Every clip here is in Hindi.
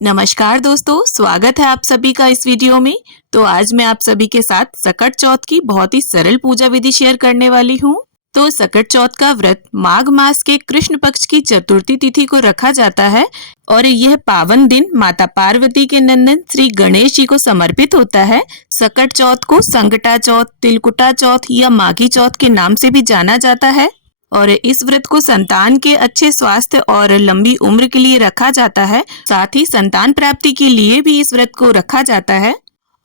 नमस्कार दोस्तों, स्वागत है आप सभी का इस वीडियो में। तो आज मैं आप सभी के साथ सकट चौथ की बहुत ही सरल पूजा विधि शेयर करने वाली हूँ। तो सकट चौथ का व्रत माघ मास के कृष्ण पक्ष की चतुर्थी तिथि को रखा जाता है और यह पावन दिन माता पार्वती के नंदन श्री गणेश जी को समर्पित होता है। सकट चौथ को संकटा चौथ, तिलकुटा चौथ या माघी चौथ के नाम से भी जाना जाता है और इस व्रत को संतान के अच्छे स्वास्थ्य और लंबी उम्र के लिए रखा जाता है। साथ ही संतान प्राप्ति के लिए भी इस व्रत को रखा जाता है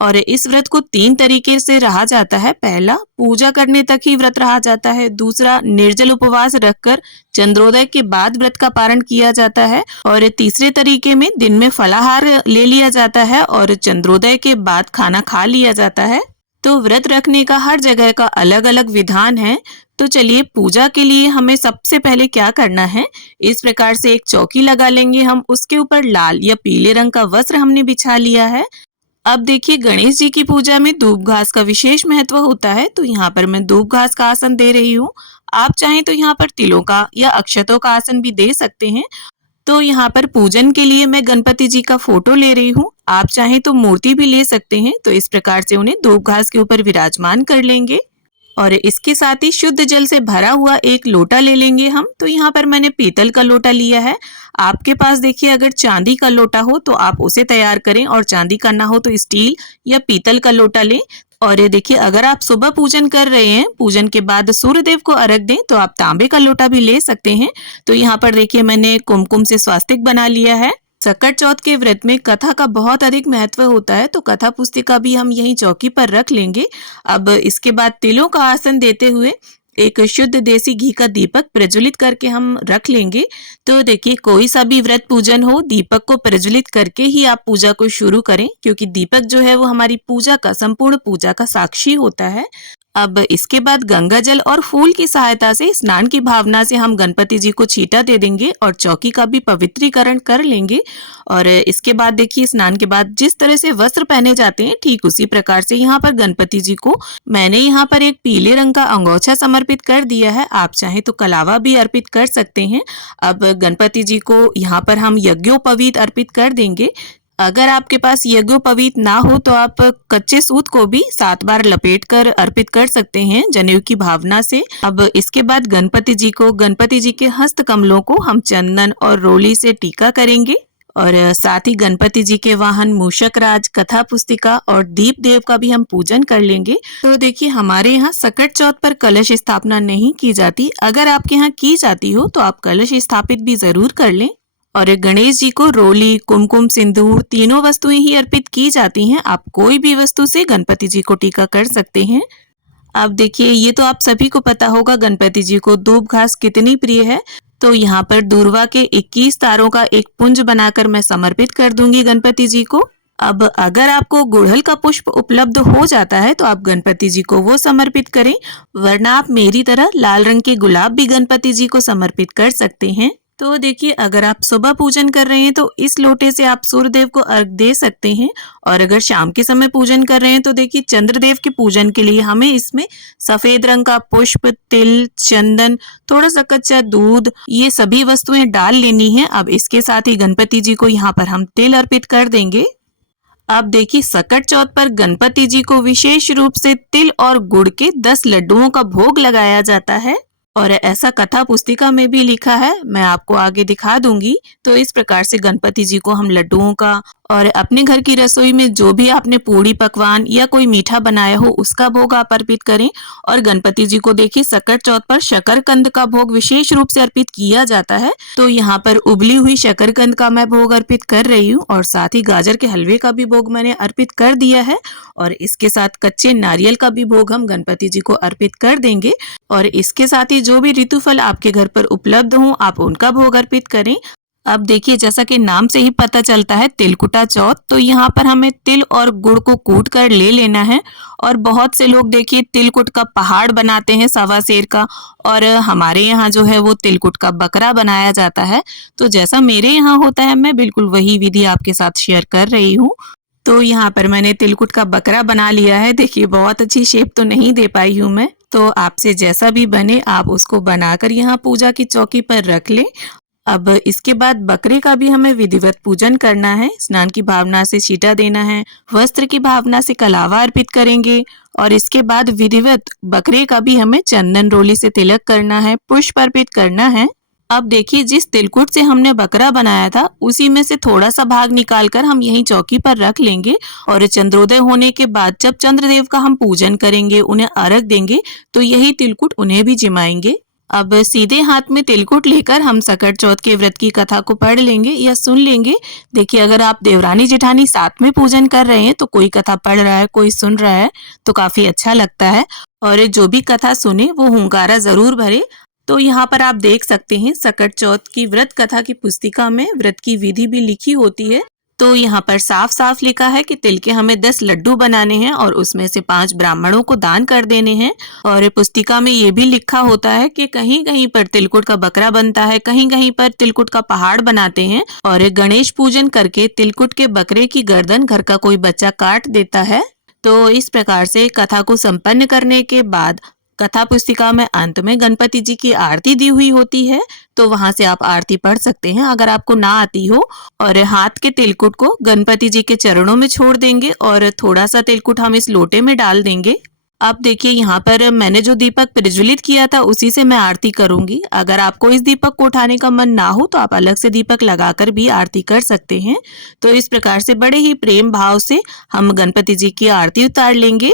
और इस व्रत को 3 तरीके से रहा जाता है। पहला, पूजा करने तक ही व्रत रहा जाता है। दूसरा, निर्जल उपवास रखकर चंद्रोदय के बाद व्रत का पारण किया जाता है और तीसरे तरीके में दिन में फलाहार ले लिया जाता है और चंद्रोदय के बाद खाना खा लिया जाता है। तो व्रत रखने का हर जगह का अलग अलग विधान है। तो चलिए, पूजा के लिए हमें सबसे पहले क्या करना है, इस प्रकार से एक चौकी लगा लेंगे हम। उसके ऊपर लाल या पीले रंग का वस्त्र हमने बिछा लिया है। अब देखिए, गणेश जी की पूजा में दूब घास का विशेष महत्व होता है, तो यहाँ पर मैं दूब घास का आसन दे रही हूँ। आप चाहें तो यहाँ पर तिलों का या अक्षतों का आसन भी दे सकते हैं। तो यहाँ पर पूजन के लिए मैं गणपति जी का फोटो ले रही हूँ। आप चाहें तो मूर्ति भी ले सकते हैं। तो इस प्रकार से उन्हें दूब घास के ऊपर विराजमान कर लेंगे और इसके साथ ही शुद्ध जल से भरा हुआ एक लोटा ले लेंगे हम। तो यहाँ पर मैंने पीतल का लोटा लिया है। आपके पास देखिए, अगर चांदी का लोटा हो तो आप उसे तैयार करें और चांदी का ना हो तो स्टील या पीतल का लोटा लें। और ये देखिए, अगर आप सुबह पूजन कर रहे हैं, पूजन के बाद सूर्य देव को अर्घ दें, तो आप तांबे का लोटा भी ले सकते हैं। तो यहाँ पर देखिए, मैंने कुमकुम से स्वास्तिक बना लिया है। सकट चौथ के व्रत में कथा का बहुत अधिक महत्व होता है, तो कथा पुस्तिका भी हम यहीं चौकी पर रख लेंगे। अब इसके बाद तिलों का आसन देते हुए एक शुद्ध देसी घी का दीपक प्रज्वलित करके हम रख लेंगे। तो देखिए, कोई सा भी व्रत पूजन हो, दीपक को प्रज्वलित करके ही आप पूजा को शुरू करें, क्योंकि दीपक जो है वो हमारी पूजा का, संपूर्ण पूजा का साक्षी होता है। अब इसके बाद गंगा जल और फूल की सहायता से स्नान की भावना से हम गणपति जी को छींटा दे देंगे और चौकी का भी पवित्रीकरण कर लेंगे। और इसके बाद देखिए, स्नान के बाद जिस तरह से वस्त्र पहने जाते हैं, ठीक उसी प्रकार से यहाँ पर गणपति जी को मैंने यहाँ पर एक पीले रंग का अंगोछा समर्पित कर दिया है। आप चाहें तो कलावा भी अर्पित कर सकते हैं। अब गणपति जी को यहाँ पर हम यज्ञोपवीत अर्पित कर देंगे। अगर आपके पास यज्ञोपवीत ना हो तो आप कच्चे सूत को भी 7 बार लपेट कर अर्पित कर सकते हैं जनेऊ की भावना से। अब इसके बाद गणपति जी के हस्त कमलों को हम चंदन और रोली से टीका करेंगे और साथ ही गणपति जी के वाहन मूषक राज, कथा पुस्तिका और दीप देव का भी हम पूजन कर लेंगे। तो देखिए, हमारे यहाँ सकट चौथ पर कलश स्थापना नहीं की जाती। अगर आपके यहाँ की जाती हो तो आप कलश स्थापित भी जरूर कर लें। और गणेश जी को रोली, कुमकुम, सिंदूर तीनों वस्तुएं ही अर्पित की जाती हैं। आप कोई भी वस्तु से गणपति जी को टीका कर सकते हैं। अब देखिए, ये तो आप सभी को पता होगा गणपति जी को दूब घास कितनी प्रिय है। तो यहाँ पर दूर्वा के 21 तारों का एक पुंज बनाकर मैं समर्पित कर दूंगी गणपति जी को। अब अगर आपको गुड़हल का पुष्प उपलब्ध हो जाता है तो आप गणपति जी को वो समर्पित करें, वरना आप मेरी तरह लाल रंग के गुलाब भी गणपति जी को समर्पित कर सकते हैं। तो देखिए, अगर आप सुबह पूजन कर रहे हैं तो इस लोटे से आप सूर्यदेव को अर्घ दे सकते हैं और अगर शाम के समय पूजन कर रहे हैं तो देखिए, चंद्रदेव के पूजन के लिए हमें इसमें सफेद रंग का पुष्प, तिल, चंदन, थोड़ा सा कच्चा दूध, ये सभी वस्तुएं डाल लेनी है। अब इसके साथ ही गणपति जी को यहाँ पर हम तिल अर्पित कर देंगे। अब देखिए, सकट चौथ पर गणपति जी को विशेष रूप से तिल और गुड़ के 10 लड्डुओं का भोग लगाया जाता है और ऐसा कथा पुस्तिका में भी लिखा है, मैं आपको आगे दिखा दूंगी। तो इस प्रकार से गणपति जी को हम लड्डुओं का और अपने घर की रसोई में जो भी आपने पूड़ी पकवान या कोई मीठा बनाया हो उसका भोग आप अर्पित करें। और गणपति जी को देखिए, सकट चौथ पर शकरकंद का भोग विशेष रूप से अर्पित किया जाता है। तो यहाँ पर उबली हुई शकरकंद का मैं भोग अर्पित कर रही हूँ और साथ ही गाजर के हलवे का भी भोग मैंने अर्पित कर दिया है और इसके साथ कच्चे नारियल का भी भोग हम गणपति जी को अर्पित कर देंगे। और इसके साथ ही जो भी ऋतुफल आपके घर पर उपलब्ध हों, आप उनका भोग अर्पित करें। अब देखिए, जैसा कि नाम से ही पता चलता है, तिलकुटा चौथ, तो यहाँ पर हमें तिल और गुड़ को कूट कर ले लेना है। और बहुत से लोग देखिए तिलकुट का पहाड़ बनाते हैं, सवा सेर का, और हमारे यहाँ जो है वो तिलकुट का बकरा बनाया जाता है। तो जैसा मेरे यहाँ होता है, मैं बिल्कुल वही विधि आपके साथ शेयर कर रही हूँ। तो यहाँ पर मैंने तिलकुट का बकरा बना लिया है। देखिए, बहुत अच्छी शेप तो नहीं दे पाई हूँ मैं, तो आपसे जैसा भी बने आप उसको बनाकर यहाँ पूजा की चौकी पर रख लें अब इसके बाद बकरे का भी हमें विधिवत पूजन करना है। स्नान की भावना से छींटा देना है, वस्त्र की भावना से कलावा अर्पित करेंगे और इसके बाद विधिवत बकरे का भी हमें चंदन रोली से तिलक करना है, पुष्प अर्पित करना है। अब देखिए, जिस तिलकुट से हमने बकरा बनाया था उसी में से थोड़ा सा भाग निकालकर हम यहीं चौकी पर रख लेंगे और चंद्रोदय होने के बाद जब चंद्रदेव का हम पूजन करेंगे, उन्हें अर्घ देंगे, तो यही तिलकुट उन्हें भी जिमाएंगे। अब सीधे हाथ में तिलकुट लेकर हम सकट चौथ के व्रत की कथा को पढ़ लेंगे या सुन लेंगे। देखिए, अगर आप देवरानी जेठानी साथ में पूजन कर रहे हैं तो कोई कथा पढ़ रहा है, कोई सुन रहा है, तो काफी अच्छा लगता है। और जो भी कथा सुने वो हुंकारा जरूर भरे। तो यहाँ पर आप देख सकते हैं सकट चौथ की व्रत कथा की पुस्तिका में व्रत की विधि भी लिखी होती है। तो यहाँ पर साफ साफ लिखा है कि तिल के हमें 10 लड्डू बनाने हैं और उसमें से 5 ब्राह्मणों को दान कर देने हैं। और पुस्तिका में ये भी लिखा होता है कि कहीं कहीं पर तिलकुट का बकरा बनता है, कहीं कहीं पर तिलकुट का पहाड़ बनाते हैं और गणेश पूजन करके तिलकुट के बकरे की गर्दन घर का कोई बच्चा काट देता है। तो इस प्रकार से कथा को संपन्न करने के बाद कथा पुस्तिका में अंत में गणपति जी की आरती दी हुई होती है, तो वहां से आप आरती पढ़ सकते हैं अगर आपको ना आती हो। और हाथ के तिलकुट को गणपति जी के चरणों में छोड़ देंगे और थोड़ा सा तिलकुट हम इस लोटे में डाल देंगे। अब देखिए, यहाँ पर मैंने जो दीपक प्रज्वलित किया था उसी से मैं आरती करूंगी। अगर आपको इस दीपक को उठाने का मन ना हो तो आप अलग से दीपक लगाकर भी आरती कर सकते हैं। तो इस प्रकार से बड़े ही प्रेम भाव से हम गणपति जी की आरती उतार लेंगे।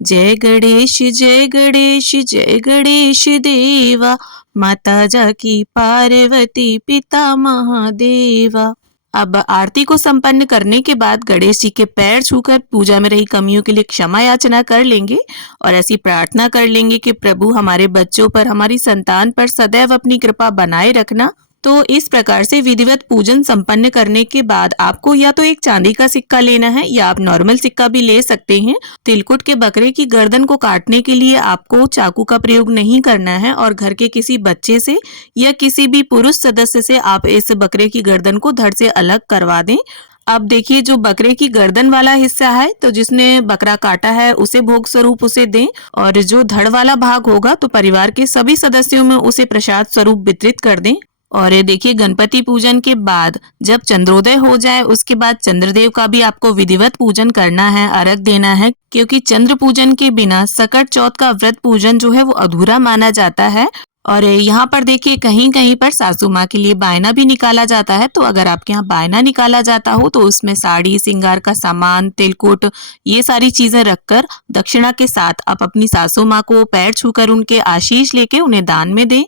जय गणेश जय गणेश जय गणेश देवा, माता जाकी पार्वती पिता महादेवा। अब आरती को संपन्न करने के बाद गणेश जी के पैर छूकर पूजा में रही कमियों के लिए क्षमा याचना कर लेंगे और ऐसी प्रार्थना कर लेंगे कि प्रभु हमारे बच्चों पर, हमारी संतान पर सदैव अपनी कृपा बनाए रखना। तो इस प्रकार से विधिवत पूजन संपन्न करने के बाद आपको या तो एक चांदी का सिक्का लेना है या आप नॉर्मल सिक्का भी ले सकते हैं। तिलकुट के बकरे की गर्दन को काटने के लिए आपको चाकू का प्रयोग नहीं करना है और घर के किसी बच्चे से या किसी भी पुरुष सदस्य से आप इस बकरे की गर्दन को धड़ से अलग करवा दें। अब देखिए, जो बकरे की गर्दन वाला हिस्सा है तो जिसने बकरा काटा है उसे भोग स्वरूप उसे दें और जो धड़ वाला भाग होगा तो परिवार के सभी सदस्यों में उसे प्रसाद स्वरूप वितरित कर दें। और देखिए, गणपति पूजन के बाद जब चंद्रोदय हो जाए उसके बाद चंद्रदेव का भी आपको विधिवत पूजन करना है, अर्घ देना है, क्योंकि चंद्र पूजन के बिना सकट चौथ का व्रत पूजन जो है वो अधूरा माना जाता है। और यहाँ पर देखिए, कहीं कहीं पर सासू माँ के लिए बायना भी निकाला जाता है। तो अगर आपके यहाँ बायना निकाला जाता हो तो उसमें साड़ी, श्रृंगार का सामान, तिलकुट, ये सारी चीजें रखकर दक्षिणा के साथ आप अपनी सासू माँ को पैर छूकर उनके आशीष लेके उन्हें दान में दें।